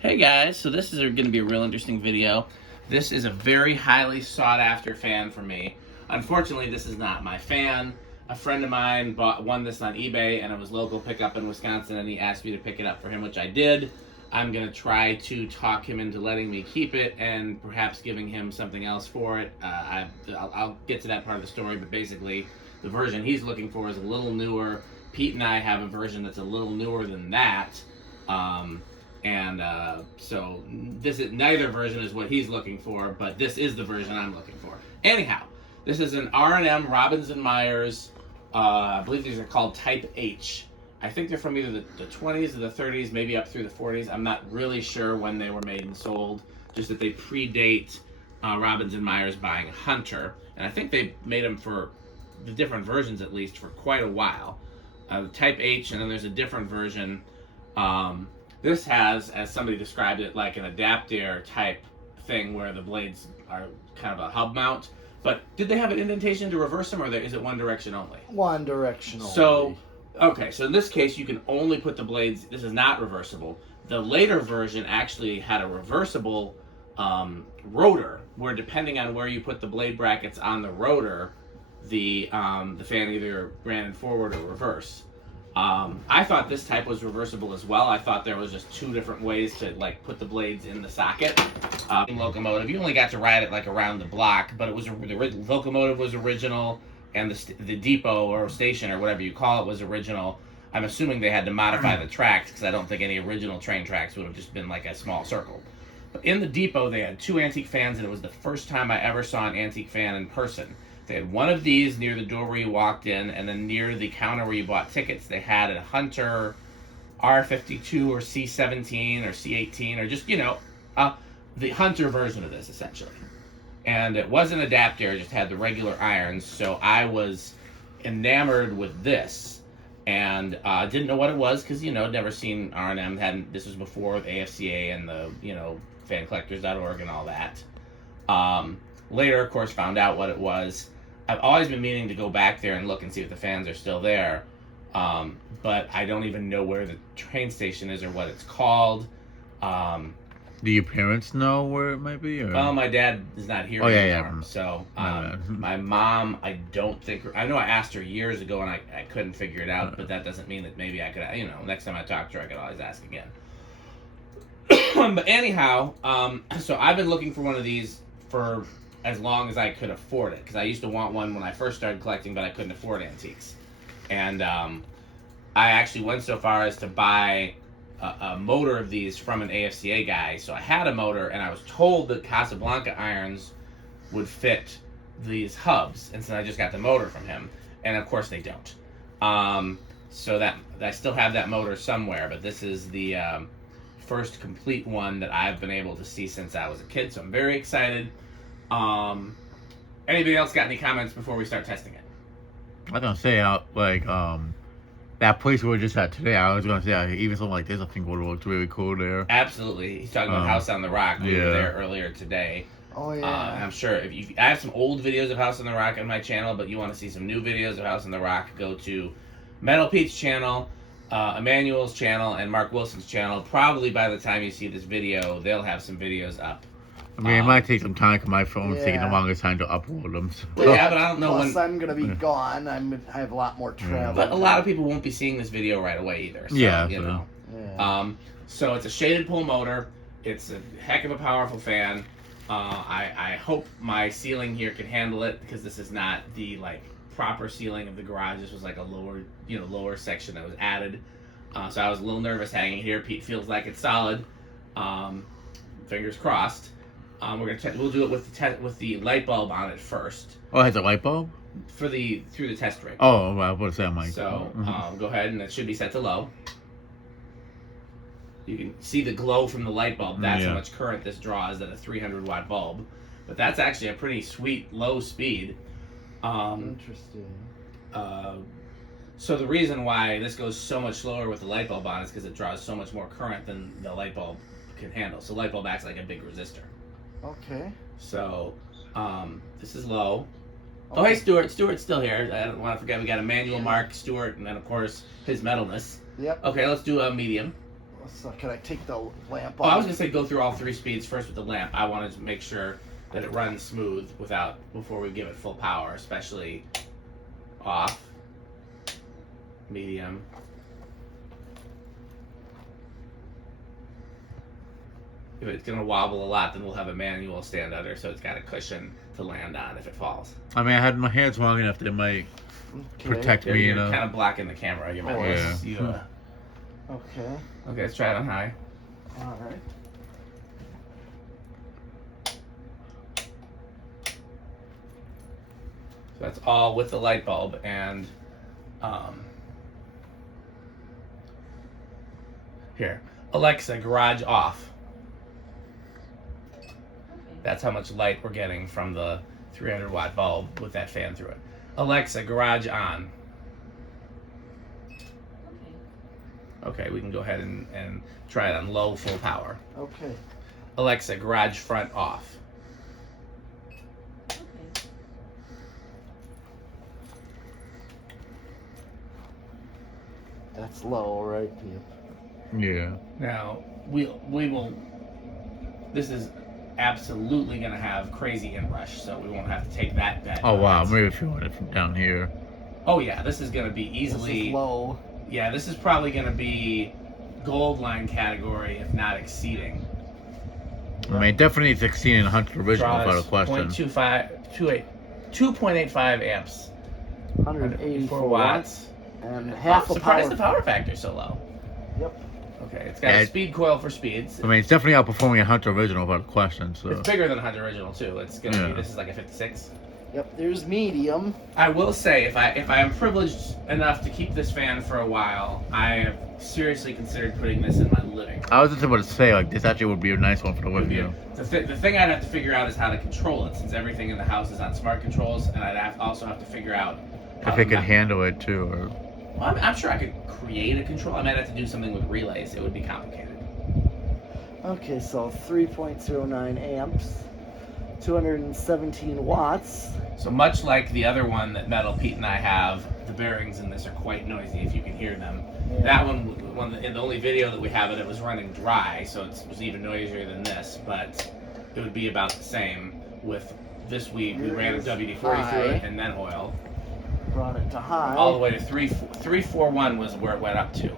Hey guys, so this is going to be a real interesting video. This is a very highly sought after fan for me. Unfortunately, this is not my fan. A friend of mine won this on eBay and it was local pickup in Wisconsin and he asked me to pick it up for him, which I did. I'm going to try to talk him into letting me keep it and perhaps giving him something else for it. I'll get to that part of the story, but basically the version he's looking for is a little newer. Pete and I have a version that's a little newer than that. So this is neither version is what he's looking for, but this is the version I'm looking for. Anyhow, this is an R&M Robbins and Myers. I believe these are called Type H. I think they're from either the 20s or the 30s, maybe up through the 40s. I'm not really sure when they were made and sold, just that they predate Robbins and Myers buying Hunter. And I think they made them for the different versions, at least, for quite a while. Type H, and then there's a different version. This has, as somebody described it, like an adapter type thing where the blades are kind of a hub mount. But did they have an indentation to reverse them, or is it one direction only? One direction only. So, okay, so in this case, you can only put the blades, this is not reversible. The later version actually had a reversible rotor, where depending on where you put the blade brackets on the rotor, the fan either ran in forward or reverse. I thought this type was reversible as well. I thought there was just two different ways to like put the blades in the socket. Locomotive, you only got to ride it like around the block, but it was the locomotive was original, and the depot or station or whatever you call it was original. I'm assuming they had to modify the tracks because I don't think any original train tracks would have just been like a small circle. But in the depot, they had two antique fans, and it was the first time I ever saw an antique fan in person. They had one of these near the door where you walked in, and then near the counter where you bought tickets, they had a Hunter R52 or C17 or C18 or just, the Hunter version of this, essentially. And it wasn't adapter, it just had the regular irons, so I was enamored with this. And didn't know what it was because, never seen R&M. This was before the AFCA and the, fancollectors.org and all that. Later, of course, found out what it was. I've always been meaning to go back there and look and see if the fans are still there. But I don't even know where the train station is or what it's called. Do your parents know where it might be? Or? Well, my dad is not here anymore. Yeah. So my mom, I don't think... I know I asked her years ago and I couldn't figure it out, but that doesn't mean that maybe I could... next time I talk to her, I could always ask again. But anyhow, so I've been looking for one of these for as long as I could afford it, because I used to want one when I first started collecting, but I couldn't afford antiques. And I actually went so far as to buy a motor of these from an AFCA guy. So I had a motor, and I was told that Casablanca irons would fit these hubs, and so I just got the motor from him, and of course they don't. So that I still have that motor somewhere, but this is the first complete one that I've been able to see since I was a kid, so I'm very excited. Anybody else got any comments before we start testing it? I was gonna say, that place we were just at today, I was gonna say, even something like this, I think would look really cool there. Absolutely. He's talking about House on the Rock. We were there earlier today. Oh, yeah. I'm sure I have some old videos of House on the Rock on my channel, but you want to see some new videos of House on the Rock, go to Metal Pete's channel, Emmanuel's channel, and Mark Wilson's channel. Probably by the time you see this video, they'll have some videos up. I mean, it might take some time because my phone's taking the longest time to upload them. So. Yeah, but I don't know Plus, when... I'm going to be gone. I have a lot more travel. But a lot of people won't be seeing this video right away either. So, Yeah. So it's a shaded pull motor. It's a heck of a powerful fan. I hope my ceiling here can handle it, because this is not the proper ceiling of the garage. This was like a lower section that was added. So I was a little nervous hanging here. Pete feels like it's solid. Fingers crossed. We'll do it with the light bulb on it first. Oh, it has a light bulb? Through the test rig. Oh, well, what's that, Mike? So go ahead, and it should be set to low. You can see the glow from the light bulb. That's how much current this draws at a 300-watt bulb. But that's actually a pretty sweet low speed. Interesting. So the reason why this goes so much slower with the light bulb on is because it draws so much more current than the light bulb can handle. So light bulb acts like a big resistor. Okay. So this is low. Oh, hey, Stuart. Stuart's still here. I don't want to forget we got Emmanuel, Mark, Stuart, and then, of course, his metalness. Yep. Okay, let's do a medium. So can I take the lamp Oh, off? I was gonna say go through all 3 speeds first with the lamp. I wanted to make sure that it runs smooth before we give it full power, especially off, medium. If it's gonna wobble a lot, then we'll have a manual stand under, so it's got a cushion to land on if it falls. I mean, I had my hands long enough that it might protect me. You're kind of blocking the camera. You might want to see the... Okay. Okay, let's try it on high. All right. So that's all with the light bulb and here, Alexa, garage off. That's how much light we're getting from the 300 watt bulb with that fan through it. Alexa, garage on. Okay, we can go ahead and try it on low full power. Okay. Alexa, garage front off. That's low, right, Pete? Yeah. Now we will. This is absolutely going to have crazy inrush, so we won't have to take that bet. Oh wow, maybe if you want it from down here. Oh yeah, this is going to be This easily is low. Yeah, this is probably going to be gold line category, if not exceeding. I mean, definitely it's exceeding the Hunter original without a question. 2.85 amps. 184 watts. And half I'm a surprised power. the power factor's so low. Yep. Okay, it's got a speed coil for speeds. I mean, it's definitely outperforming a Hunter original without a question. So It's bigger than a Hunter original too. It's gonna be. This is like a 56. Yep. There's medium. I will say, if I am privileged enough to keep this fan for a while, I have seriously considered putting this in my living room. I was just about to say, like, this actually would be a nice one for the living room. The thing I'd have to figure out is how to control it, since everything in the house is on smart controls, and also have to figure out how If it could handle it too, or Well, I'm sure I could create a control. I might have to do something with relays. It would be complicated. Okay, so 3.09 amps, 217 watts. So much like the other one that Metal Pete and I have, the bearings in this are quite noisy if you can hear them. Yeah. That one, in the only video that we have it was running dry, so it was even noisier than this, but it would be about the same. With this, we ran a WD-40 through it and then oil. Brought it to high. All the way to 341 was where it went up to.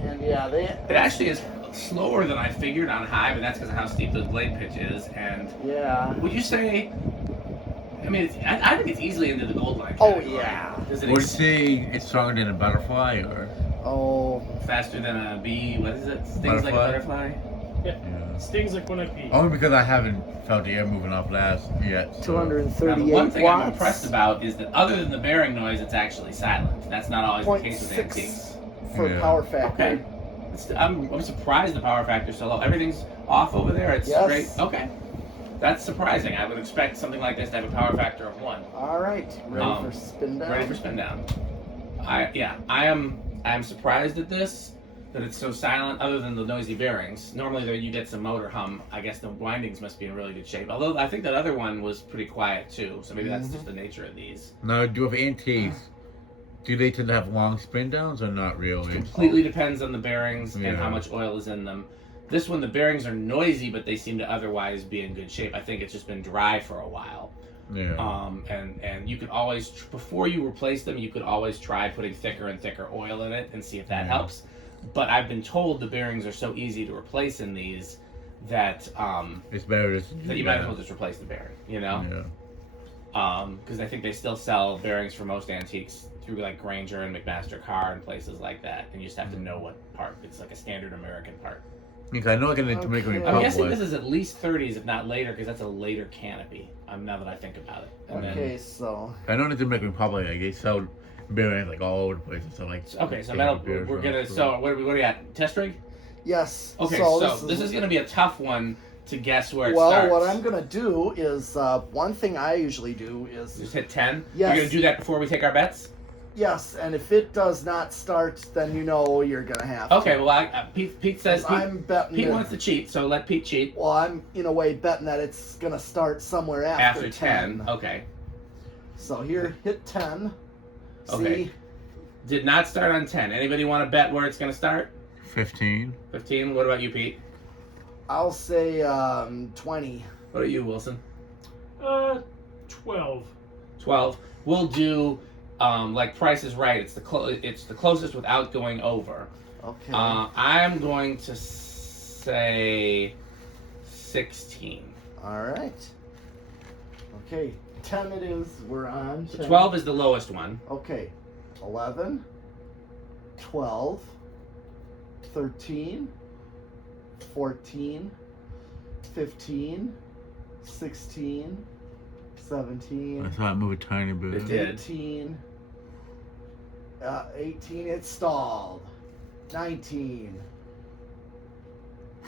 And yeah, It actually is slower than I figured on high, but that's because of how steep the blade pitch is. And yeah. would you say? I mean, I think it's easily into the gold line. Oh category. yeah. Does it would you say it's stronger than a butterfly, or Oh. faster than a bee? What is it? Stings like a butterfly. Yeah. Stings like when I pee. only because I haven't felt the air moving off last yet. So. 238 Now, the one thing watts. I'm impressed about is that other than the bearing noise, it's actually silent. That's not always the case with 0.6 antiques. for Yeah. power factor. Okay. I'm surprised the power factor's so low. Everything's off over there. It's Yes. straight. Okay. That's surprising. I would expect something like this to have a power factor of 1. All right, ready for spin down. Ready for spin down. I am surprised at this, that it's so silent other than the noisy bearings. Normally there you get some motor hum. I guess the windings must be in really good shape. Although I think that other one was pretty quiet too, so maybe that's just the nature of these. Now, do you have antiques? Do they tend to have long spin downs or not really? Completely depends on the bearings and Yeah. how much oil is in them. This one, the bearings are noisy, but they seem to otherwise be in good shape. I think it's just been dry for a while. Yeah. And you could always, before you replace them, you could always try putting thicker and thicker oil in it and see if that helps. But I've been told the bearings are so easy to replace in these that It's better to that you might as well just replace the bearing, you know? Yeah. Because I think they still sell bearings for most antiques through like Granger and McMaster Car and places like that, and you just have to know what part. It's like a standard American part. Because I know I can make me Okay. I'm guessing public. this is at least 30s, if not later, because that's a later canopy. Now that I think about it. And Okay, so I know that the Dominican Republic, like, they sell bearings like all over the place and stuff like. Okay, so taking metal. beers We're from gonna. the store. So what are we at? Test rig. yes. Okay, so this is gonna be a tough one to guess where it well, starts. what I'm gonna do is one thing I usually do is Just hit 10. Yes. You're gonna do that before we take our bets. yes, and if it does not start, then you know you're gonna have Okay. to. Well, Pete says I'm betting. Pete that- wants to cheat, so let Pete cheat Well, I'm in a way betting that it's gonna start somewhere after 10. Okay. So here, hit 10. Okay. See, Did not start on 10. Anybody want to bet where it's gonna start? 15. 15. What about you, Pete? I'll say 20. What are you, Wilson? 12. 12. We'll do like Price is Right. It's the closest without going over. Okay. I'm going to say 16. All right. Okay. 10 it is. We're on. So 10. 12 is the lowest one. Okay. 11, 12, 13, 14, 15, 16, 17, I saw it move a tiny bit. It did. 18, 18, it stalled. 19,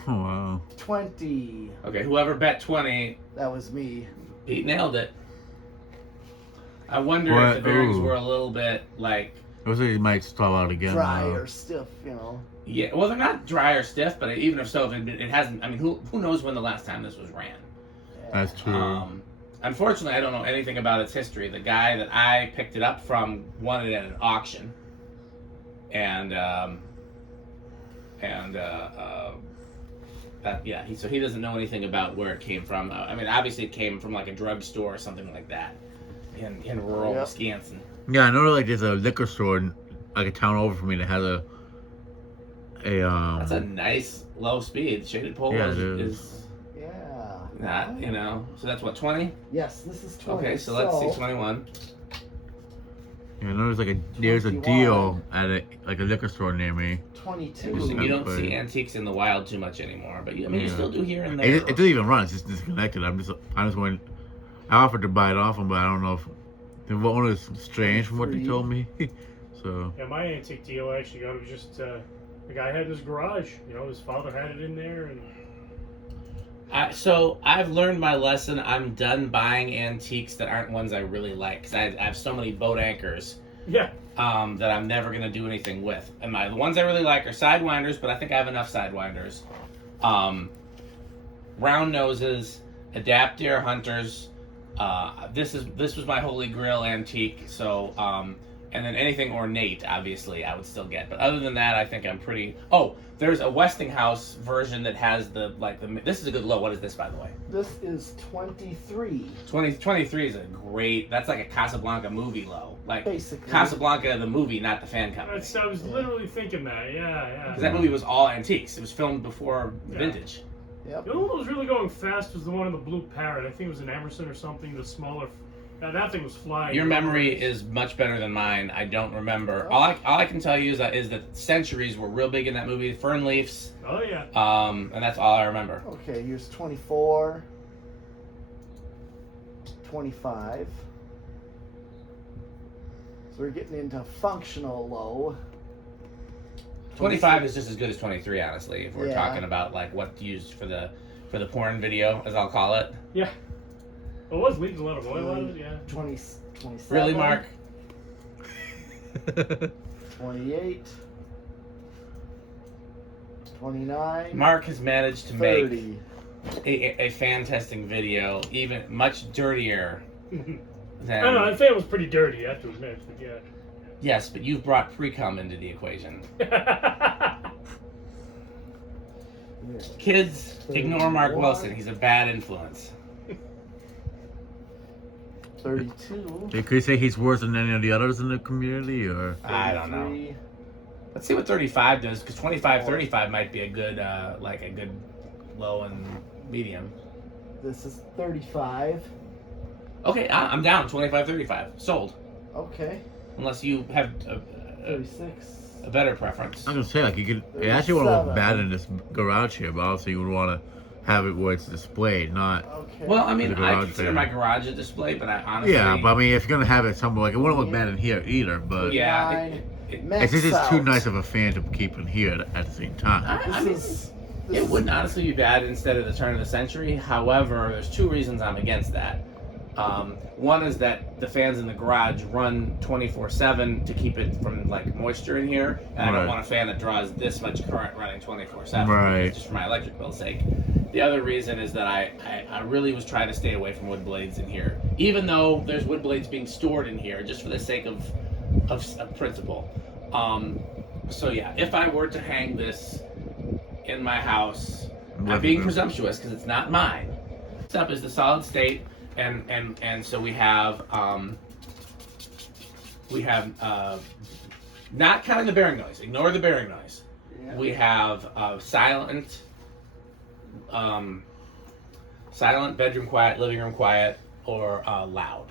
Oh, wow. 20. Okay, whoever bet 20, That was me. Pete nailed it. I wonder What? if the bearings Ooh. were a little bit like, It was like it might stall out again. Dry now. or stiff, you know. yeah, well, they're not dry or stiff, but even if so, if it hasn't, I mean, who knows when the last time this was ran? That's true. Unfortunately, I don't know anything about its history. The guy that I picked it up from won it at an auction, and so he doesn't know anything about where it came from. I mean, obviously, it came from like a drugstore or something like that in rural Yep. Wisconsin. Yeah, I know like there's a liquor store in, like a town over from me that has a That's a nice low speed. Shaded pole Yeah, it is Yeah. not, so that's what, 20? Yes, this is 20. Okay, so let's see 21. Yeah, I know there's a 21. deal at a liquor store near me. 22. Interesting. You don't But- see antiques in the wild too much anymore, but you Yeah. still do here and there. It doesn't even run. It's just disconnected. I'm just going. I offered to buy it off him, but I don't know if the owner is strange from what they told me. So Yeah, my antique deal I actually got, it was just the guy had it in his garage. His father had it in there, and So I've learned my lesson. I'm done buying antiques that aren't ones I really like, because I have so many boat anchors yeah, that I'm never going to do anything with. And the ones I really like are sidewinders, but I think I have enough sidewinders. Round noses, adapter hunters. This was my holy grail antique. So and then anything ornate, obviously, I would still get. But other than that, I think I'm pretty. Oh, there's a Westinghouse version that has the. This is a good low. What is this, by the way? This is 23. 23 is a great. That's like a Casablanca movie low. Like Basically. Casablanca the movie, not the fan company. I was literally thinking that. Yeah. Because that movie was all antiques. It was filmed before vintage. Yep. The only one that was really going fast was the one in the Blue Parrot. I think it was an Emerson or something, the smaller. That thing was flying. Your memory is much better than mine. I don't remember. All I can tell you is that centuries were real big in that movie. Fern leaves. Oh yeah. And that's all I remember. Okay, here's 24. 25. So we're getting into functional low. 25 is just as good as 23, honestly. If we're Yeah. talking about like what used for the porn video, as I'll call it. Yeah. It was leaking a lot of oil out of it, yeah. 27. Really, Mark? 28. 29. Mark has managed to 30. make a fan testing video even much dirtier I than. don't know, that fan was pretty dirty, I have to admit, but yeah. Yes, but you've brought pre-cum into the equation. Kids, ignore Mark 31. Wilson. He's a bad influence. 32. they could say he's worse than any of the others in the community, or I don't know. 33. Let's see what 35 does, because 25, 35 might be a good, good low and medium. This is 35. Okay, I'm down. 25, 35. Sold. Okay. Unless you have 36. a better preference. I was gonna say like you could. It actually would look 37. bad in this garage here, but also you would want to have it where it's displayed, not. Okay. Well, I mean, The I garage consider there. my garage a display, but I honestly. Yeah, but I mean, if you're gonna have it somewhere, like it wouldn't look bad in here either. But Yeah. Nine. It, Max it's just too out. nice of a fan to keep in here at the same time. I mean, This it is- wouldn't honestly be bad instead of the turn of the century. However, there's two reasons I'm against that. One is that the fans in the garage run 24/7 to keep it from like moisture in here, and I don't Right. want a fan that draws this much current running 24/7, Right. just for my electric bill's sake. The other reason is that I really was trying to stay away from wood blades in here, even though there's wood blades being stored in here, just for the sake of principle. So yeah, if I were to hang this in my house, I'm Living being room. presumptuous because it's not mine. Next up is the solid state, and so we have not counting the bearing noise. Ignore the bearing noise. Yeah. We have silent bedroom quiet, living room quiet, or loud.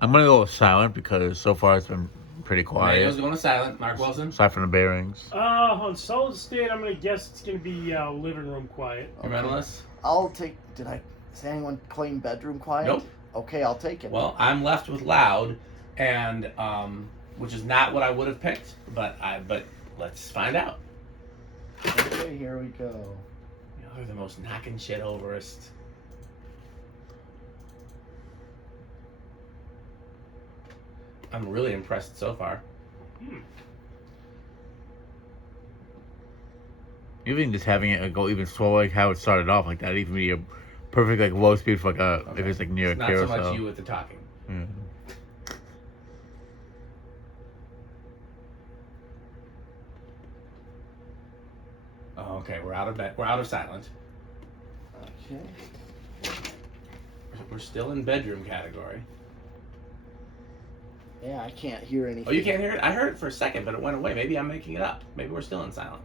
I'm gonna go with silent because so far it's been pretty Mango's quiet. going to silent. Mark Wilson. Aside from the bearings. On solid state, I'm gonna guess it's gonna be living room quiet. Your mentalist? I'll take. Is anyone claim bedroom quiet? Nope. Okay, I'll take it. Well, I'm left with loud, and which is not what I would have picked, but let's find out. Okay, here we go. Y'all are the most knocking shit overest. I'm really impressed so far. Even just having it go even slower, like how it started off, like that, even be a perfect like low speed for like a if it's like near It's a not so carousel. much you with the talking. Yeah. Oh, okay, we're out of bed. We're out of silent. Okay. We're still in bedroom category. Yeah, I can't hear anything. Oh, you can't hear it? I heard it for a second, but it went away. Maybe I'm making it up. Maybe we're still in silent.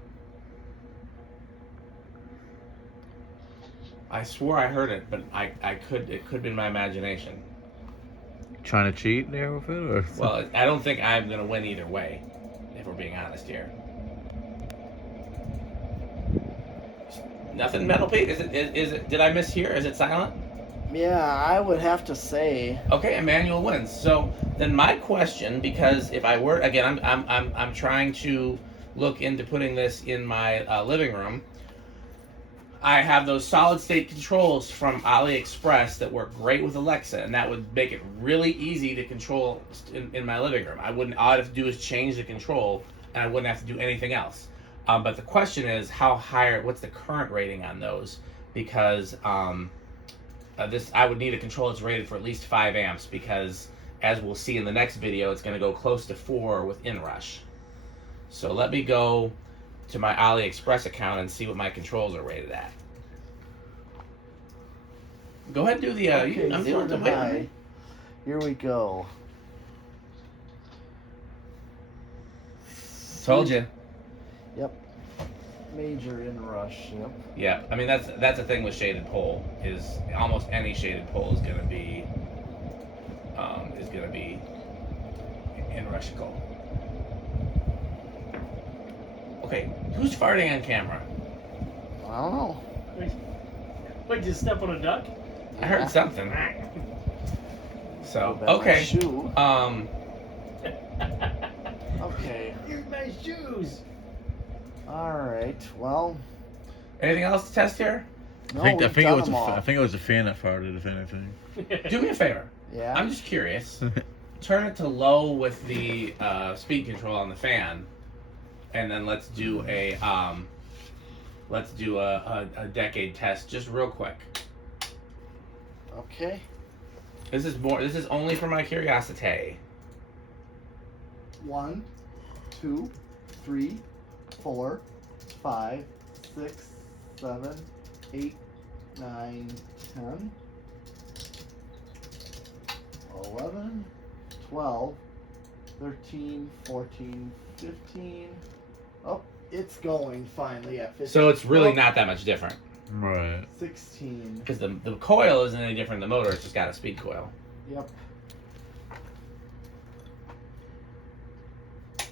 I swore I heard it, but it could have been my imagination. Trying to cheat there with it, or Well, I don't think I'm gonna win either way, if we're being honest here. Nothing, Metal Pete? Is it? Did I mishear? Is it silent? Yeah, I would have to say. Okay, Emmanuel wins. So then my question, because if I were again, I'm trying to look into putting this in my living room. I have those solid state controls from AliExpress that work great with Alexa, and that would make it really easy to control in my living room. All I'd have to do is change the control, and I wouldn't have to do anything else. But the question is, what's the current rating on those? Because I would need a control that's rated for at least 5 amps, because as we'll see in the next video, it's going to go close to 4 with inrush. So let me go to my AliExpress account and see what my controls are rated at. Go ahead and do the. Okay, I'm dealing with the high. Here we go. Told you. Yep. Major inrush. Yep. Yeah, I mean that's the thing with shaded pole is almost any shaded pole is gonna be inrushable. Okay, who's farting on camera? I don't know. Wait, did you step on a duck? I heard something. So Bet my okay. Shoe. Okay. Here's my shoes. All right. Well. Anything else to test here? No, I think we've it done was them all. I think it was a fan that farted, if anything. Do me a favor. Yeah. I'm just curious. Turn it to low with the speed control on the fan, and then let's do a decade test just real quick. Okay. This is only for my curiosity. 1, 2, 3, 4, 5, 6, 7, 8, 9, 10, 11, 12, 13, 14, 15. Oh, it's going finally at 15. So it's really not that much different. Right. 16. Because the coil isn't any different than the motor, it's just got a speed coil. Yep.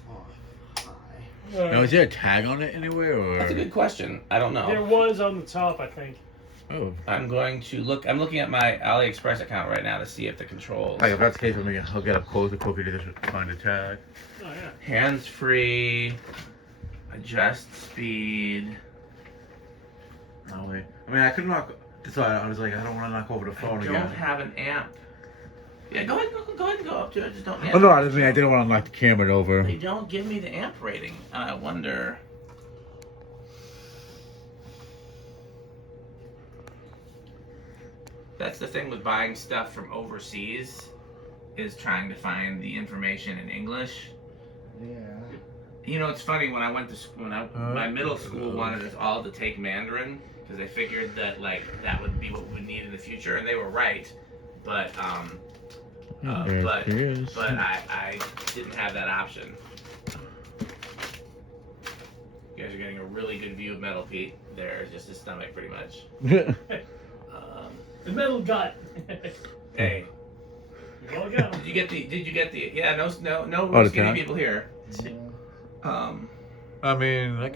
Oh, high. Now, is there a tag on it anywhere, or? That's a good question. I don't know. There was on the top, I think. Oh. I'm looking at my AliExpress account right now to see if the controls. Like, if that's the case, I'll get up close to cookie to just find a tag. Oh, yeah. Hands-free, adjust speed. Oh, wait. I mean, I could knock. So I was like, I don't want to knock over the phone I again. don't have an amp. Yeah, go ahead and go up to it. Just don't. Oh, no, I didn't want to knock the camera over. They don't give me the amp rating, and I wonder. That's the thing with buying stuff from overseas, is trying to find the information in English. Yeah. You know, it's funny when I went to my middle school wanted us all to take Mandarin because they figured that like that would be what we would need in the future, and they were right. But but I didn't have that option. You guys are getting a really good view of Metal Pete. There's just his stomach, pretty much. The metal gut. Hey. Well, go. Did you get the? Yeah, no the skinny time? people here. I mean, I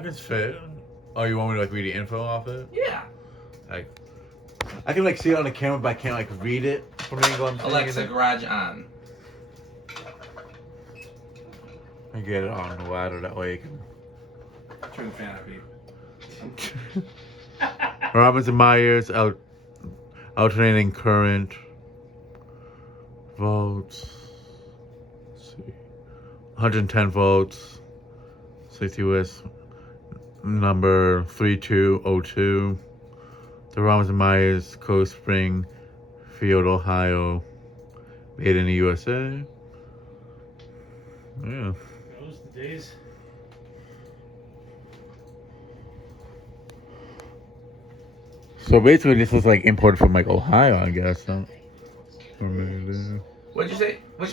can fit. Oh, you want me to like read the info off it? Yeah. Like, I can like see it on the camera, but I can't like read it from the angle I'm seeing Alexa, it. garage on. I get it on the ladder that way. You can... Turn the fan up, Pete. Robinson Myers alternating current volts. Let's see, 110 volts. 60 US number 3202. The Robinson Myers Cold Spring Field, Ohio. Made in the USA. Yeah. Those the days. So basically, this was like imported from like Ohio, I guess. Huh? Or maybe, What'd you say? so